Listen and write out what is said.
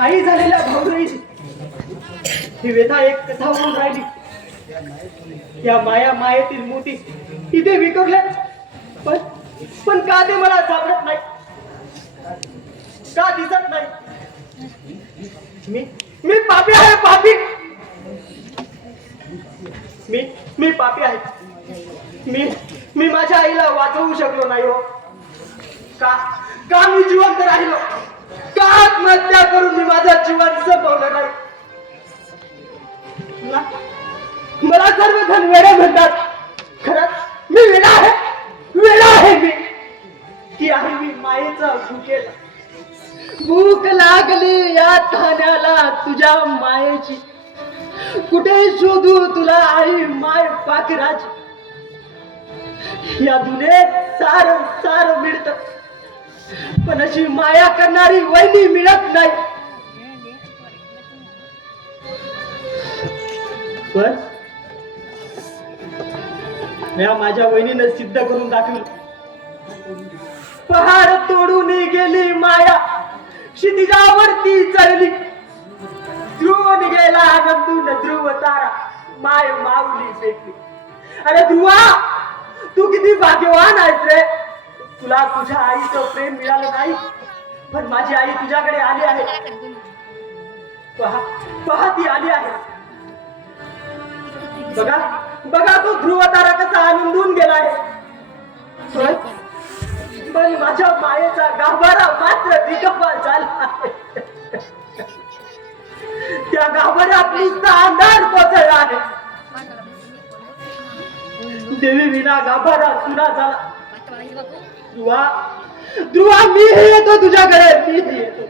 आई झालेल्या भाऊराईची ही व्यथा एक कथा होऊन राहिली. या माया मायेतील मोती इथे विकवल्या पण पण का ते मला सापडत नाही? का दिसत नाही? मी मी पापी आहे पापी. मी मी पापी आहे. मी मी माझ्या आईला वाचवू शकलो नाही हो. का का मी जिवंत राहिलो का आत्महत्या करून मी माझं जीवन नाही मला मला सर्वजण वेडे म्हणतात. खरंच मी वेडा आहे. वेडा आहे मी. ती आहे मी मायेचा भुकेला. भूक लागली या ठाण्याला तुझ्या मायेची. कुठे शोधू तुला आई माय पाखराची? या दुनियेत सार सार मिळत. पण अशी माया करणारी वहिनी मिळत नाही. पण या माझ्या वहिनीनं सिद्ध करून दाखवलं. पहाड तोडून गेली माया. क्षितिजावरती चढली. ध्रुव निघेला नंदून ध्रुव तारा माय माऊली पेटली अरे ध्रुवा तू किती भाग्यवान आहेस रे. तुला तुझ्या आईचं प्रेम मिळालं नाही पण माझी आई तुझ्याकडे आली आहे. पहा पहा ती आली आहे. बघा बघा तो ध्रुव तारा कसा आनंदून गेलाय पण माझ्या मायेचा गाभारा मात्र रिकामा झाला. त्या गाभाऱ्यात नुसता अंधार कोसळला आहे. देवी विना गाभारा सुना झाला. ध्रुवा ध्रुवा मी येतो तुझ्याकडे मी येतो.